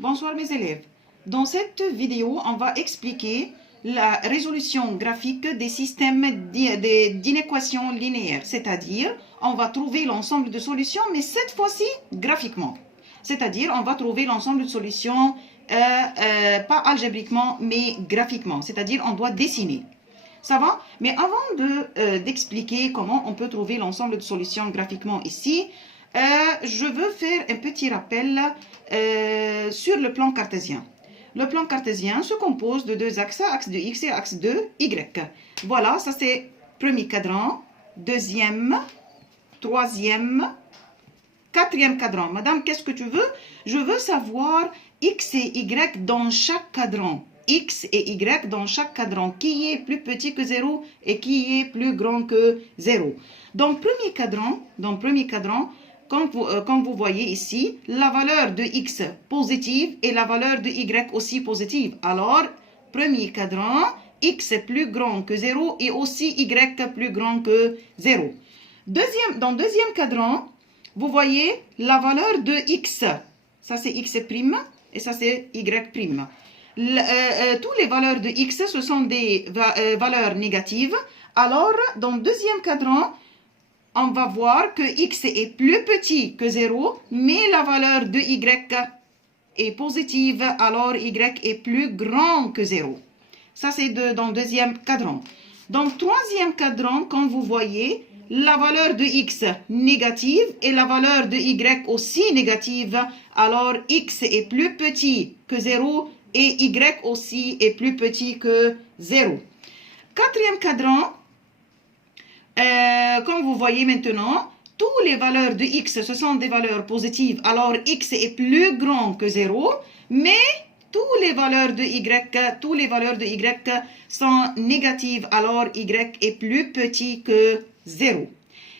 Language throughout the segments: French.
Bonsoir mes élèves. Dans cette vidéo, on va expliquer la résolution graphique des systèmes d'inéquations linéaires, c'est-à-dire on va trouver l'ensemble de solutions, mais cette fois-ci graphiquement. C'est-à-dire on va trouver l'ensemble de solutions pas algébriquement, mais graphiquement, c'est-à-dire on doit dessiner. Ça va? Mais avant d'expliquer comment on peut trouver l'ensemble de solutions graphiquement ici, je veux faire un petit rappel sur le plan cartésien. Le plan cartésien se compose de deux axes, axe de X et axe de Y. Voilà, ça c'est premier cadran, deuxième, troisième, quatrième cadran. Madame, qu'est-ce que tu veux? Je veux savoir X et Y dans chaque cadran. X et Y dans chaque cadran, qui est plus petit que 0 et qui est plus grand que 0. Dans le premier cadran, comme vous voyez ici, la valeur de X positive et la valeur de Y aussi positive. Alors, premier cadran, X est plus grand que 0 et aussi Y plus grand que 0. Dans le deuxième cadran, vous voyez la valeur de X. Ça, c'est X' et ça, c'est Y'. Toutes les valeurs de X, ce sont des valeurs négatives. Alors, dans le deuxième cadran, on va voir que X est plus petit que 0, mais la valeur de Y est positive, alors Y est plus grand que 0. Ça, c'est dans le deuxième cadran. Dans le troisième cadran, comme vous voyez, la valeur de X négative et la valeur de Y aussi négative, alors X est plus petit que 0 et Y aussi est plus petit que 0. Quatrième cadran, comme vous voyez maintenant, toutes les valeurs de X, ce sont des valeurs positives. Alors, X est plus grand que 0, mais toutes les valeurs de Y sont négatives. Alors, Y est plus petit que 0.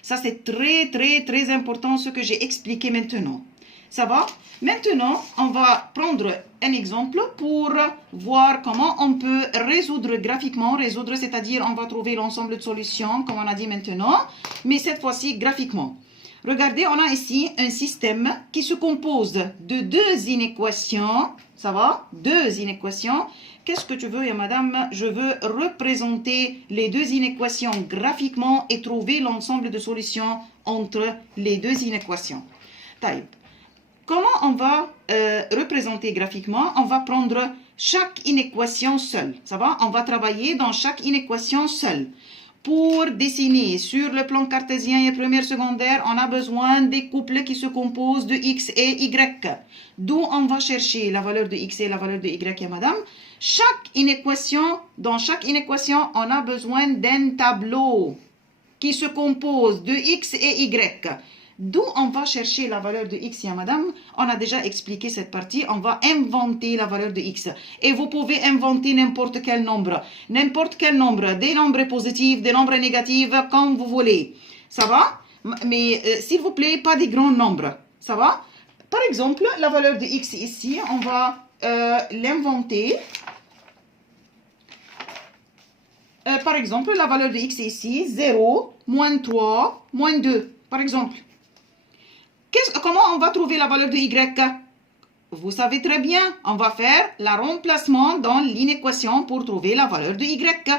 Ça, c'est très important ce que j'ai expliqué maintenant. Ça va? Maintenant, on va prendre un exemple pour voir comment on peut résoudre graphiquement. Résoudre, c'est-à-dire on va trouver l'ensemble de solutions, comme on a dit maintenant, mais cette fois-ci graphiquement. Regardez, on a ici un système qui se compose de deux inéquations. Ça va? Deux inéquations. Qu'est-ce que tu veux, madame? Je veux représenter les deux inéquations graphiquement et trouver l'ensemble de solutions entre les deux inéquations. Taïb. Comment on va représenter graphiquement? On va prendre chaque inéquation seule. Ça va? On va travailler dans chaque inéquation seule. Pour dessiner sur le plan cartésien et première secondaire, on a besoin des couples qui se composent de X et Y. D'où on va chercher la valeur de X et la valeur de Y, madame. Dans chaque inéquation, on a besoin d'un tableau qui se compose de X et Y. D'où on va chercher la valeur de X, madame? On a déjà expliqué cette partie. On va inventer la valeur de X. Et vous pouvez inventer n'importe quel nombre. N'importe quel nombre. Des nombres positifs, des nombres négatifs, comme vous voulez. Ça va? Mais s'il vous plaît, pas des grands nombres. Ça va? Par exemple, la valeur de X ici, on va l'inventer. Par exemple, la valeur de X ici, 0, moins 3, moins 2. Par exemple. Comment on va trouver la valeur de Y? Vous savez très bien, on va faire le remplacement dans l'inéquation pour trouver la valeur de Y.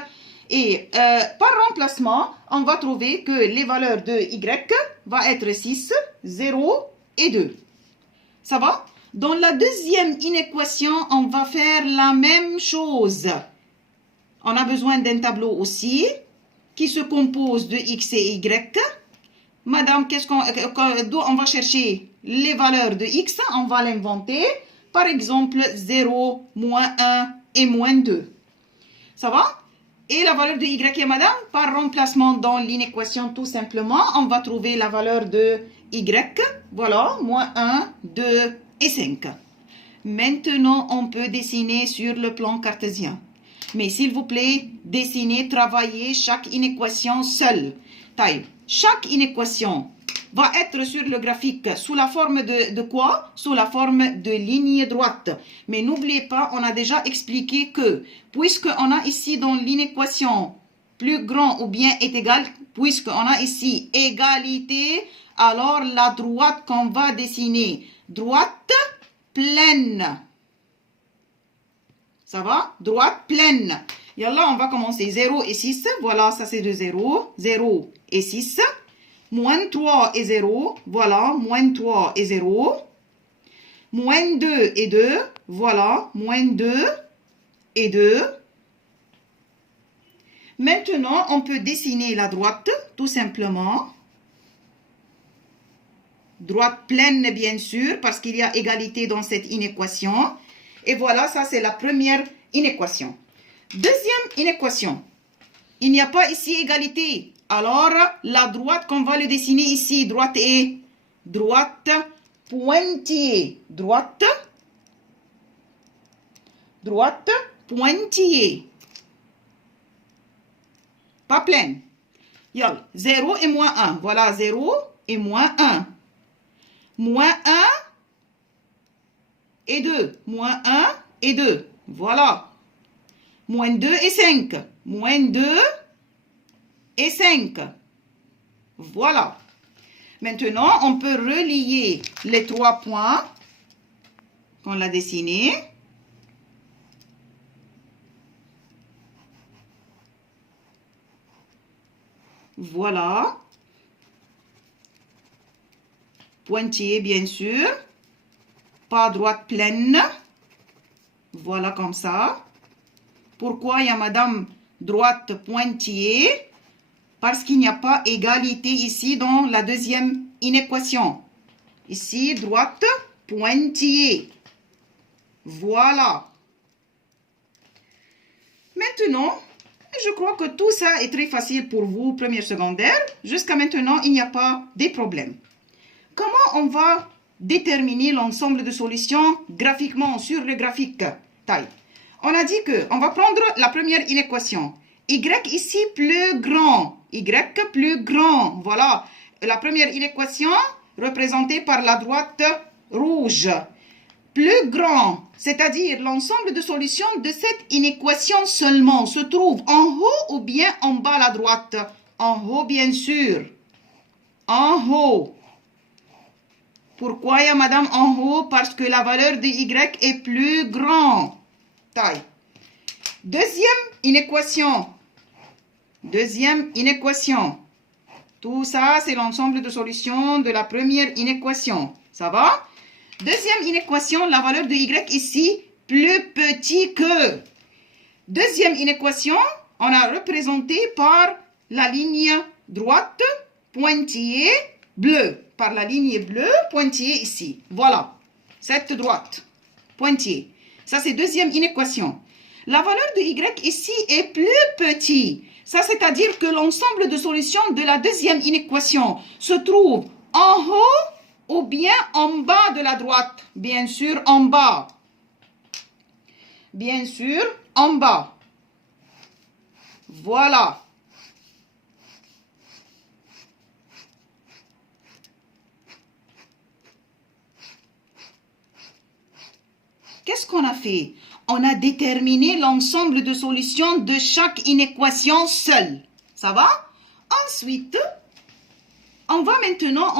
Et par remplacement, on va trouver que les valeurs de Y vont être 6, 0 et 2. Ça va? Dans la deuxième inéquation, on va faire la même chose. On a besoin d'un tableau aussi qui se compose de X et Y. Madame, d'où on va chercher les valeurs de X? On va l'inventer. Par exemple, 0, moins 1 et moins 2. Ça va? Et la valeur de Y, madame, par remplacement dans l'inéquation, tout simplement, on va trouver la valeur de Y. Voilà, moins 1, 2 et 5. Maintenant, on peut dessiner sur le plan cartésien. Mais s'il vous plaît, dessinez, travaillez chaque inéquation seule. Taille. Chaque inéquation va être sur le graphique sous la forme de quoi? Sous la forme de ligne droite. Mais n'oubliez pas, on a déjà expliqué que, puisqu'on a ici dans l'inéquation plus grand ou bien est égal, puisqu'on a ici égalité, alors la droite qu'on va dessiner, droite pleine. Ça va? Droite pleine. Yallah, on va commencer. 0 et 6. Voilà, ça c'est de 0. 0 et 6. Moins 3 et 0. Voilà, moins 3 et 0. Moins 2 et 2. Voilà, moins 2 et 2. Maintenant, on peut dessiner la droite, tout simplement. Droite pleine, bien sûr, parce qu'il y a égalité dans cette inéquation. Et voilà, ça c'est la première inéquation. Deuxième inéquation. Il n'y a pas ici égalité. Alors, la droite qu'on va le dessiner ici, droite est droite pointillée. Droite pointillée. Pas pleine. 0 et moins 1. Voilà, 0 et moins 1. Moins 1 et 2. Moins 1 et 2. Voilà. Moins 2 et 5. Moins 2 et 5. Voilà. Maintenant, on peut relier les 3 points qu'on a dessinés. Voilà. Pointillé, bien sûr. Pas droite pleine. Voilà comme ça. Pourquoi il y a madame droite pointillée? Parce qu'il n'y a pas égalité ici dans la deuxième inéquation. Ici, droite pointillée. Voilà. Maintenant, je crois que tout ça est très facile pour vous, première secondaire. Jusqu'à maintenant, il n'y a pas de problème. Comment on va déterminer l'ensemble de solutions graphiquement sur le graphique taille? On a dit qu'on va prendre la première inéquation. Y ici plus grand. Y plus grand. Voilà. La première inéquation représentée par la droite rouge. Plus grand, c'est-à-dire l'ensemble de solutions de cette inéquation seulement se trouve en haut ou bien en bas à la droite? En haut, bien sûr. En haut. Pourquoi il y a madame en haut? Parce que la valeur de y est plus grande. Taille. Deuxième inéquation. Deuxième inéquation. Tout ça, c'est l'ensemble de solutions de la première inéquation. Ça va? Deuxième inéquation, la valeur de y ici, plus petit que. Deuxième inéquation, on a représenté par la ligne droite pointillée bleue. Par la ligne bleue pointillée ici. Voilà, cette droite pointillée. Ça, c'est deuxième inéquation. La valeur de y ici est plus petit. Ça, c'est-à-dire que l'ensemble de solutions de la deuxième inéquation se trouve en haut ou bien en bas de la droite. Bien sûr, en bas. Bien sûr, en bas. Voilà. Qu'est-ce qu'on a fait? On a déterminé l'ensemble de solutions de chaque inéquation seule. Ça va? Ensuite, on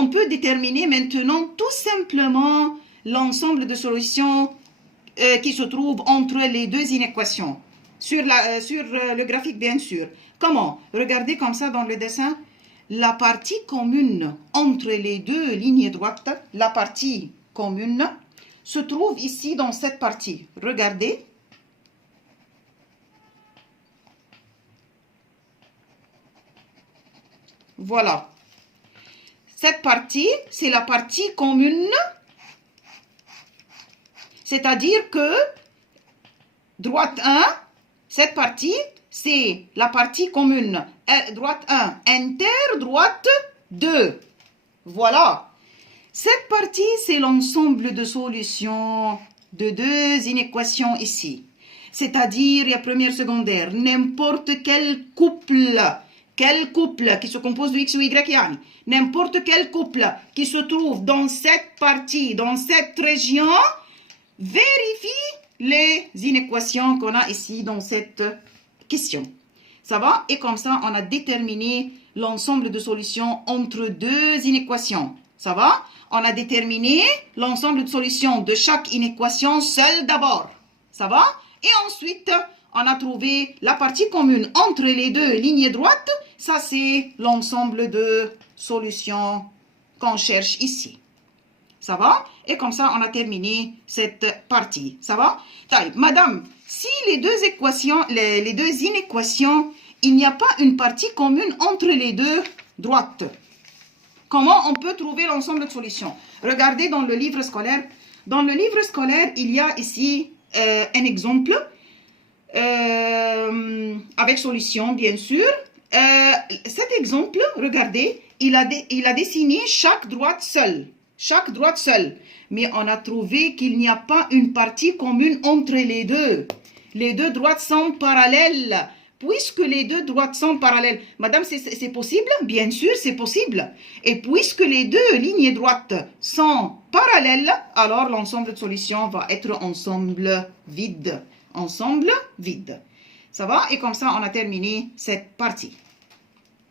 peut déterminer maintenant tout simplement l'ensemble de solutions qui se trouvent entre les deux inéquations. Sur le graphique, bien sûr. Comment? Regardez comme ça dans le dessin. La partie commune entre les deux lignes droites, la partie commune, se trouve ici dans cette partie. Regardez. Voilà. Cette partie, c'est la partie commune. C'est-à-dire que droite 1, cette partie, c'est la partie commune. Droite 1, inter, droite 2. Voilà. Cette partie, c'est l'ensemble de solutions de deux inéquations ici. C'est-à-dire, il y a première, secondaire, n'importe quel couple qui se compose de x ou y, n'importe quel couple qui se trouve dans cette partie, dans cette région, vérifie les inéquations qu'on a ici dans cette question. Ça va? Et comme ça, on a déterminé l'ensemble de solutions entre deux inéquations. Ça va? On a déterminé l'ensemble de solutions de chaque inéquation seule d'abord. Ça va? Et ensuite, on a trouvé la partie commune entre les deux lignes droites. Ça, c'est l'ensemble de solutions qu'on cherche ici. Ça va? Et comme ça, on a terminé cette partie. Ça va? Madame, si les deux équations, les deux inéquations, il n'y a pas une partie commune entre les deux droites, comment on peut trouver l'ensemble de solutions? Regardez dans le livre scolaire. Dans le livre scolaire, il y a ici un exemple avec solution, bien sûr. Cet exemple, regardez, il a dessiné chaque droite seule. Chaque droite seule. Mais on a trouvé qu'il n'y a pas une partie commune entre les deux. Les deux droites sont parallèles. Puisque les deux droites sont parallèles, madame, c'est possible? Bien sûr, c'est possible. Et puisque les deux lignes droites sont parallèles, alors l'ensemble de solutions va être ensemble vide. Ensemble vide. Ça va? Et comme ça, on a terminé cette partie.